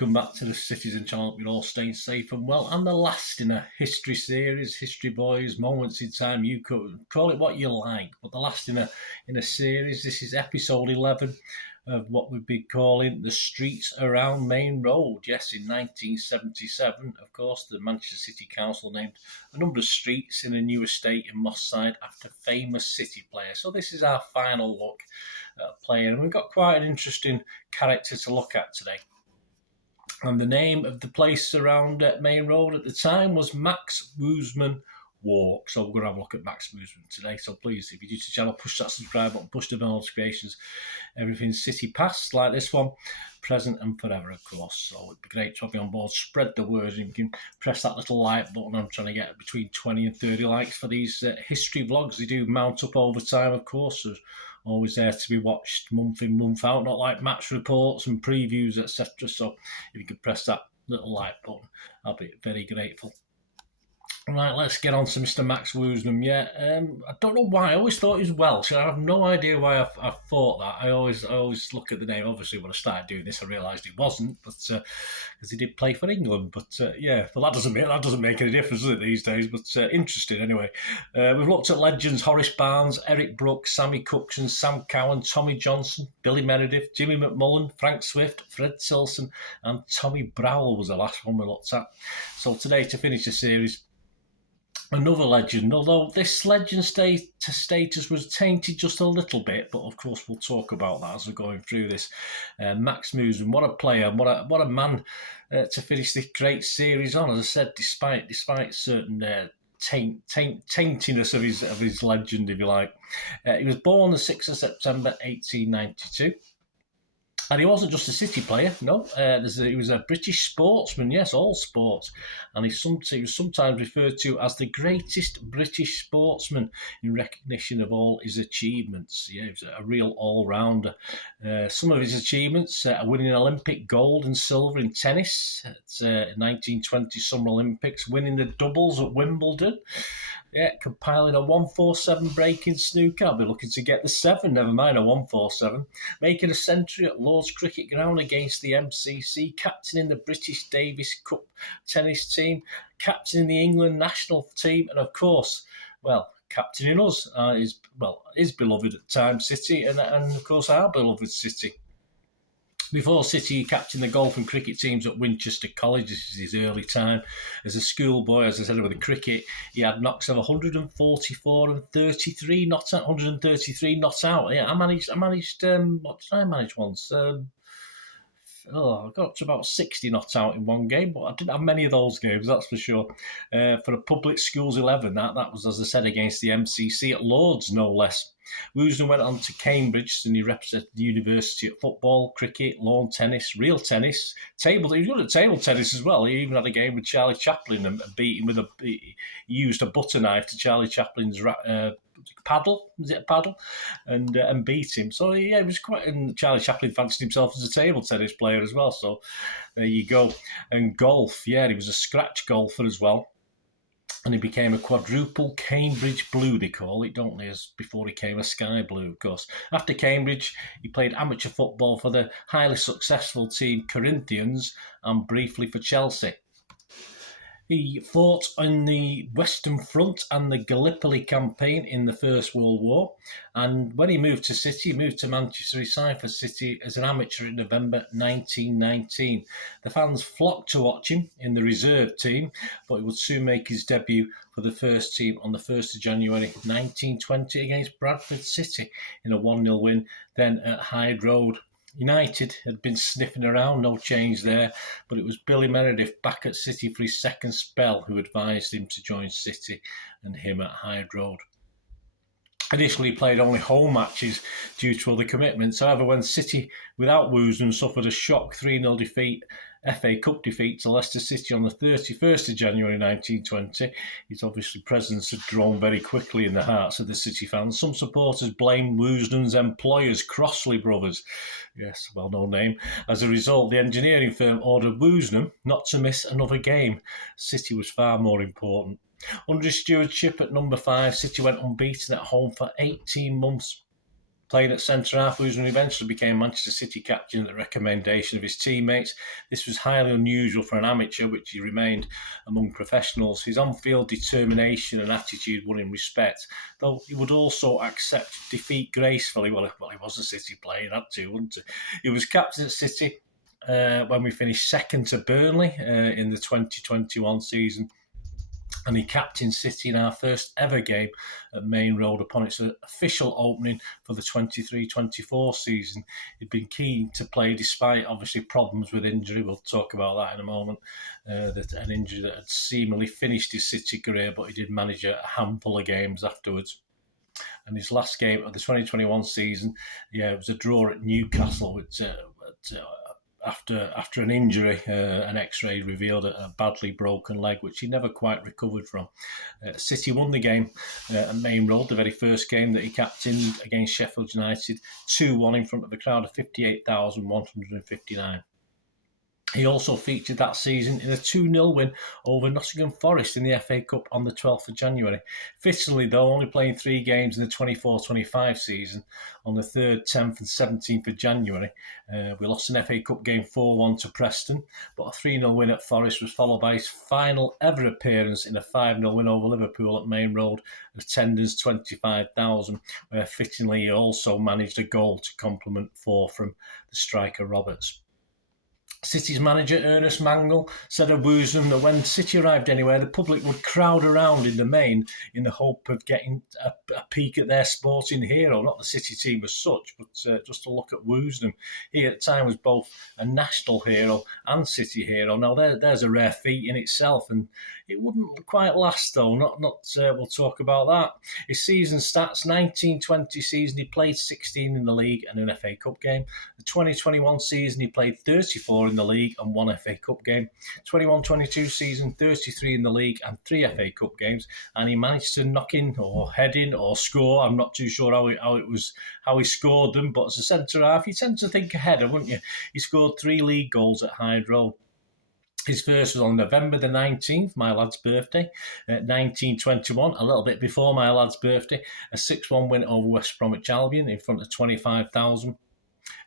welcome back to the Citizen channel. You're all staying safe and well. And the last in a history series, History Boys, Moments in Time, YouCut, call it what you like. But the last in a series, this is episode 11 of what we'd be calling the streets around Maine Road. Yes, in 1977, of course, the Manchester City Council named a number of streets in a new estate in Moss Side after famous City players. So this is our final look at a player, and we've got quite an interesting character to look at today. And the name of the place around Maine Road at the time was Max Woosnam Walk. So we're going to have a look at Max Woosnam today. So please, if you're new to the channel, push that subscribe button, push the bell notifications. Everything's City past, like this one, present and forever, of course. So it'd be great to have you on board. Spread the word, and you can press that little like button. I'm trying to get between 20 and 30 likes for these history vlogs. They do mount up over time, of course. So always there to be watched month in, month out, not like match reports and previews, etc. So if you could press that little like button, I'll be very grateful. Right, let's get on to Mr. Max Woosnam. I don't know why. I always thought he was Welsh. I have no idea why I thought that. I always look at the name. Obviously, when I started doing this, I realised he wasn't, but because he did play for England. But that doesn't make any difference, does it, these days? But interesting anyway. We've looked at legends: Horace Barnes, Eric Brooks, Sammy Cookson, Sam Cowan, Tommy Johnson, Billy Meredith, Jimmy McMullen, Frank Swift, Fred Tilson, and Tommy Browell was the last one we looked at. So today, to finish the series, another legend, although this legend status was tainted just a little bit, but of course we'll talk about that as we're going through this. Max Woosnam, what a player, what a man to finish this great series on. As I said, despite certain taintiness of his legend, if you like. He was born the 6th of September 1892. And he wasn't just a City player, no. He was a British sportsman, yes, all sports. And he was sometimes referred to as the greatest British sportsman in recognition of all his achievements. Yeah, he was a real all-rounder. Some of his achievements are winning Olympic gold and silver in tennis at 1920 Summer Olympics, winning the doubles at Wimbledon. Yeah, compiling a 147 break in snooker. I'll be looking to get the 7, never mind a 147. Making a century at Lord's Cricket Ground against the MCC. Captaining the British Davis Cup tennis team. Captaining the England national team. And of course, captaining us, his beloved at times City and of course our beloved City. Before City, he captained the golf and cricket teams at Winchester College. This is his early time as a schoolboy. As I said, with the cricket, he had knocks of 144 and 33 not out. 133 not out. Yeah, I managed. What did I manage once? I got up to about 60 not out in one game, but I didn't have many of those games, that's for sure. For a public schools 11, that was, as I said, against the MCC at Lord's, no less. Woosnam went on to Cambridge, and he represented the university at football, cricket, lawn tennis, real tennis, table. He was good at table tennis as well. He even had a game with Charlie Chaplin and beat him he used a butter knife to Charlie Chaplin's paddle. Was it a paddle? And beat him. So yeah, it was quite. And Charlie Chaplin fancied himself as a table tennis player as well. So there you go. And golf, yeah, he was a scratch golfer as well. And he became a quadruple Cambridge Blue, they call it, don't they, as before he became a Sky Blue, of course. After Cambridge, he played amateur football for the highly successful team Corinthians and briefly for Chelsea. He fought on the Western Front and the Gallipoli campaign in the First World War. And when he moved to City, he moved to Manchester, he signed for City as an amateur in November 1919. The fans flocked to watch him in the reserve team, but he would soon make his debut for the first team on the 1st of January 1920 against Bradford City in a 1-0 win, then at Hyde Road. United had been sniffing around, no change there, but it was Billy Meredith back at City for his second spell who advised him to join City and him at Hyde Road. Initially, he played only home matches due to other commitments. However, when City, without Woosnam, suffered a shock 3-0 defeat, FA Cup defeat to Leicester City on the 31st of January 1920, his obviously presence had grown very quickly in the hearts of the City fans. Some supporters blamed Woosnam's employers, Crossley Brothers, yes, well-known name. As a result, the engineering firm ordered Woosnam not to miss another game. City was far more important. Under his stewardship at number 5, City went unbeaten at home for 18 months. Playing at centre-half, Woosnam eventually became Manchester City captain at the recommendation of his teammates. This was highly unusual for an amateur, which he remained among professionals. His on-field determination and attitude won him respect, though he would also accept defeat gracefully. Well, he was a City player, he had to, wouldn't he? He was captain at City when we finished second to Burnley in the 2021 season. And he captained City in our first ever game at Maine Road upon its official opening for the 23-24 season. He'd been keen to play despite, obviously, problems with injury. We'll talk about that in a moment. An injury that had seemingly finished his City career, but he did manage a handful of games afterwards. And his last game of the 2021 season, it was a draw at Newcastle, which after an injury, an X-ray revealed a badly broken leg, which he never quite recovered from. City won the game at Maine Road, the very first game that he captained against Sheffield United, 2-1 in front of a crowd of 58,159. He also featured that season in a 2-0 win over Nottingham Forest in the FA Cup on the 12th of January. Fittingly, though, only playing 3 games in the 24-25 season, on the 3rd, 10th and 17th of January, we lost an FA Cup game 4-1 to Preston, but a 3-0 win at Forest was followed by his final ever appearance in a 5-0 win over Liverpool at Maine Road, attendance 25,000, where fittingly he also managed a goal to complement 4 from the striker Roberts. City's manager, Ernest Mangle, said of Woosnam that when City arrived anywhere, the public would crowd around in the Main in the hope of getting a peek at their sporting hero, not the City team as such, but just to look at Woosnam. He at the time was both a national hero and City hero. Now, there's a rare feat in itself, and it wouldn't quite last, though. We'll talk about that. His season stats, 19-20 season, he played 16 in the league and an FA Cup game. The 2021 season, he played 34 in the league and 1 FA Cup game. 21-22 season, 33 in the league and 3 FA Cup games. And he managed to knock in or head in or score. I'm not too sure how he scored them, but as a centre-half, you tend to think ahead, wouldn't you? He scored 3 league goals at Hyde Road. His first was on November the 19th, my lad's birthday, 1921, a little bit before my lad's birthday, a 6-1 win over West Bromwich Albion in front of 25,000.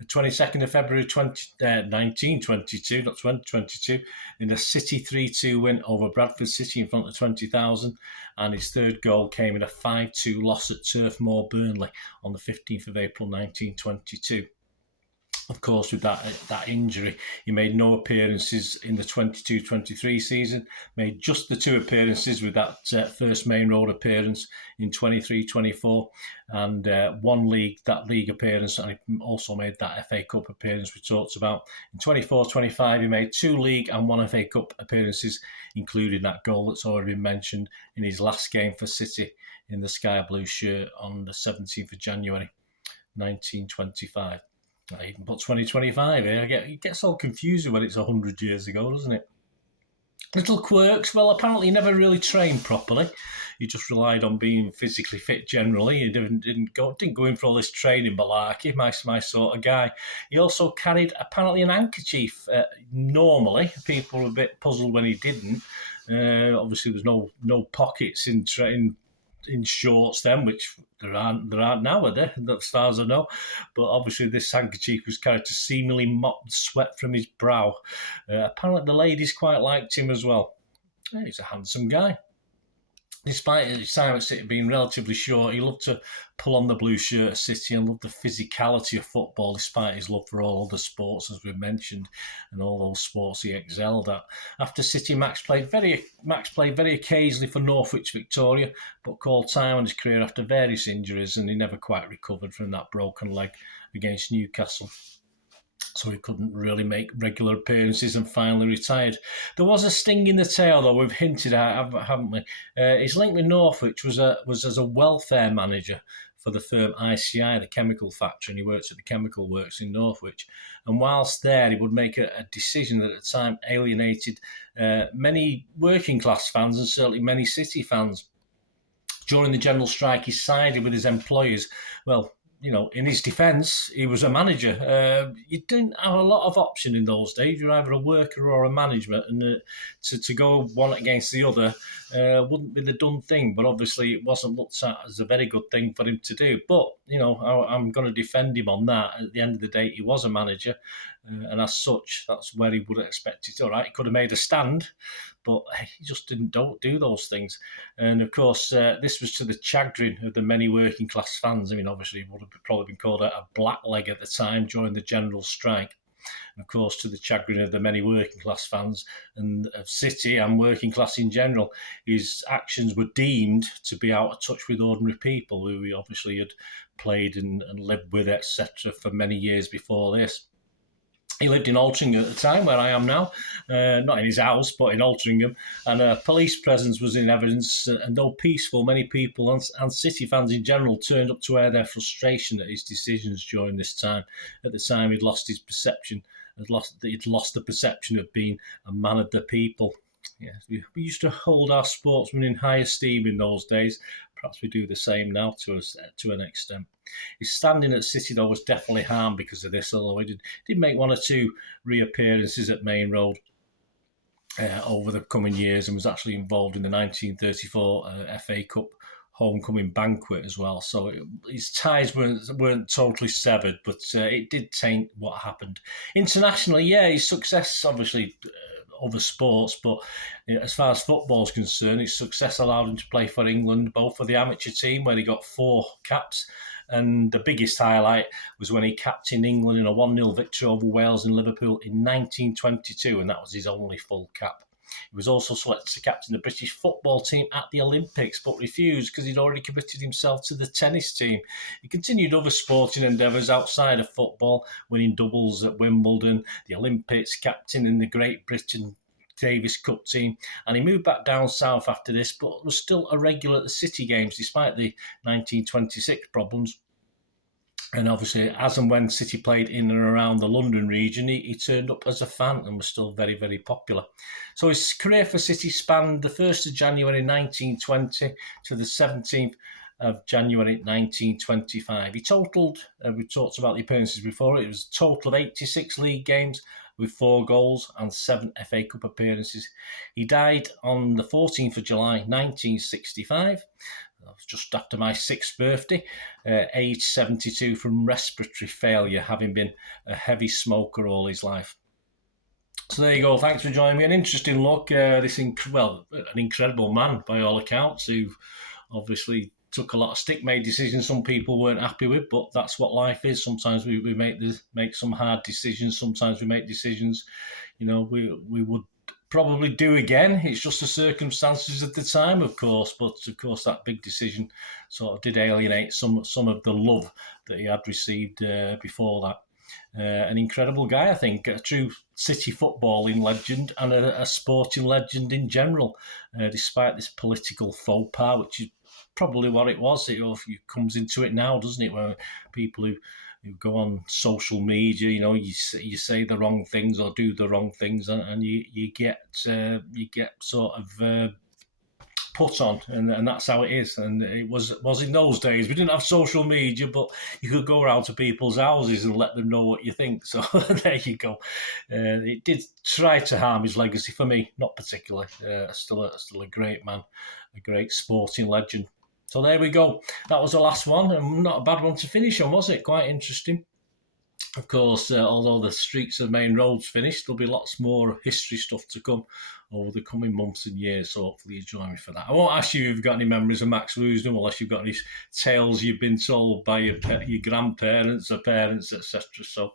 The 22nd of February 1922, not 2022, in a City 3-2 win over Bradford City in front of 20,000. And his third goal came in a 5-2 loss at Turf Moor, Burnley on the 15th of April 1922. Of course, with that injury, he made no appearances in the 22-23 season, made just the 2 appearances with that first Maine Road appearance in 23-24, and 1 league appearance, and he also made that FA Cup appearance we talked about. In 24-25, he made 2 league and 1 FA Cup appearances, including that goal that's already been mentioned in his last game for City in the sky blue shirt on the 17th of January, 1925. I even put 2025 here. It gets all confusing when it's 100 years ago, doesn't it? Little quirks. Well, apparently he never really trained properly. He just relied on being physically fit generally. He didn't go in for all this training malarkey, my sort of guy. He also carried apparently an handkerchief. Normally, people were a bit puzzled when he didn't. Obviously, there was no pockets in shorts then, which there aren't now, are there, as far as I know. But obviously this handkerchief was carried to seemingly mop the sweat from his brow. Apparently the ladies quite liked him as well. He's a handsome guy. Despite his time at City being relatively short, he loved to pull on the blue shirt at City and loved the physicality of football, despite his love for all other sports, as we've mentioned, and all those sports he excelled at. After City, Max played very occasionally for Northwich Victoria, but called time on his career after various injuries, and he never quite recovered from that broken leg against Newcastle. So he couldn't really make regular appearances and finally retired. There was a sting in the tail, though, we've hinted at, haven't we? His link with Northwich was as a welfare manager for the firm ICI, the chemical factory, and he worked at the chemical works in Northwich. And whilst there, he would make a decision that at the time alienated many working class fans and certainly many City fans. During the general strike, he sided with his employers. Well, in his defence, he was a manager. You didn't have a lot of option in those days. You're either a worker or a management, and to go one against the other wouldn't be the done thing. But obviously, it wasn't looked at as a very good thing for him to do. But I'm going to defend him on that. At the end of the day, he was a manager, and as such, that's where he would have expected. All right, he could have made a stand, but he just don't do those things. And of course, this was to the chagrin of the many working class fans. I mean, obviously, it would have probably been called a blackleg at the time during the general strike. And of course, to the chagrin of the many working class fans and of City and working class in general, his actions were deemed to be out of touch with ordinary people who he obviously had played and lived with, etc., for many years before this. He lived in Altrincham at the time, where I am now, not in his house, but in Altrincham, and police presence was in evidence. And though peaceful, many people and City fans in general turned up to air their frustration at his decisions during this time. At the time, he'd lost his perception, he'd lost the perception of being a man of the people. Yeah, we used to hold our sportsmen in high esteem in those days. Perhaps we do the same now to an extent. His standing at City, though, was definitely harmed because of this, although he did make one or two reappearances at Maine Road over the coming years, and was actually involved in the 1934 FA Cup homecoming banquet as well. So his ties weren't totally severed, but it did taint what happened. Internationally, yeah, his success, obviously, other sports, but as far as football is concerned, his success allowed him to play for England, both for the amateur team, where he got 4 caps, and the biggest highlight was when he captained England in a 1-0 victory over Wales and Liverpool in 1922, and that was his only full cap. He was also selected to captain the British football team at the Olympics, but refused because he'd already committed himself to the tennis team. He continued other sporting endeavours outside of football, winning doubles at Wimbledon, the Olympics, captaining the Great Britain Davis Cup team, and he moved back down south after this, but was still a regular at the City Games despite the 1926 problems. And obviously, as and when City played in and around the London region, he turned up as a fan and was still very, very popular. So his career for City spanned the 1st of January 1920 to the 17th of January 1925. He totalled, we talked about the appearances before, it was a total of 86 league games with 4 goals and 7 FA Cup appearances. He died on the 14th of July 1965. Just after my 6th birthday, age 72, from respiratory failure, having been a heavy smoker all his life. So there you go. Thanks for joining me. An interesting look. An incredible man by all accounts, who obviously took a lot of stick, made decisions some people weren't happy with, but that's what life is. Sometimes we make some hard decisions. Sometimes we make decisions, we would probably do again. It's just the circumstances at the time, of course. But of course, that big decision sort of did alienate some of the love that he had received before that. An incredible guy, I think, a true City footballing legend and a sporting legend in general, despite this political faux pas, which is probably what it was. It comes into it now, doesn't it, where people who go on social media, you say the wrong things or do the wrong things, and you get sort of put on, and that's how it is. And it was in those days. We didn't have social media, but you could go around to people's houses and let them know what you think. So there you go. It did try to harm his legacy for me, not particularly. Still a great man, a great sporting legend. So there we go. That was the last one, and not a bad one to finish on, was it? Quite interesting. Of course, although the streets of Maine Road's finished, there'll be lots more history stuff to come over the coming months and years, so hopefully you join me for that. I won't ask you if you've got any memories of Max Woosnam, unless you've got any tales you've been told by your grandparents or parents, etc. So,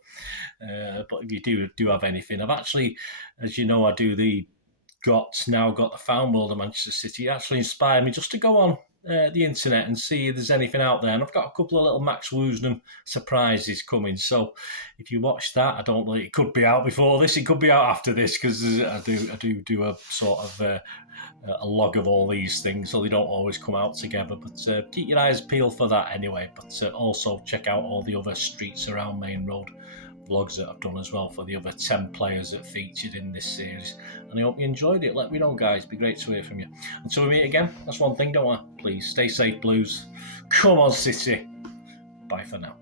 but if you do have anything, I've actually, as you know, I do now got the Found World of Manchester City. It actually inspired me just to go on the internet and see if there's anything out there. And I've got a couple of little Max Woosnam surprises coming. So if you watch that, I don't know, it could be out before this, it could be out after this, because I do a sort of a log of all these things, so they don't always come out together. But keep your eyes peeled for that anyway. But also check out all the other streets around Maine Road vlogs that I've done as well for the other 10 players that featured in this series, and I hope you enjoyed it. Let me know, guys. It'd be great to hear from you. Until we meet again, that's one thing, don't I? Please stay safe, Blues. Come on, City. Bye for now.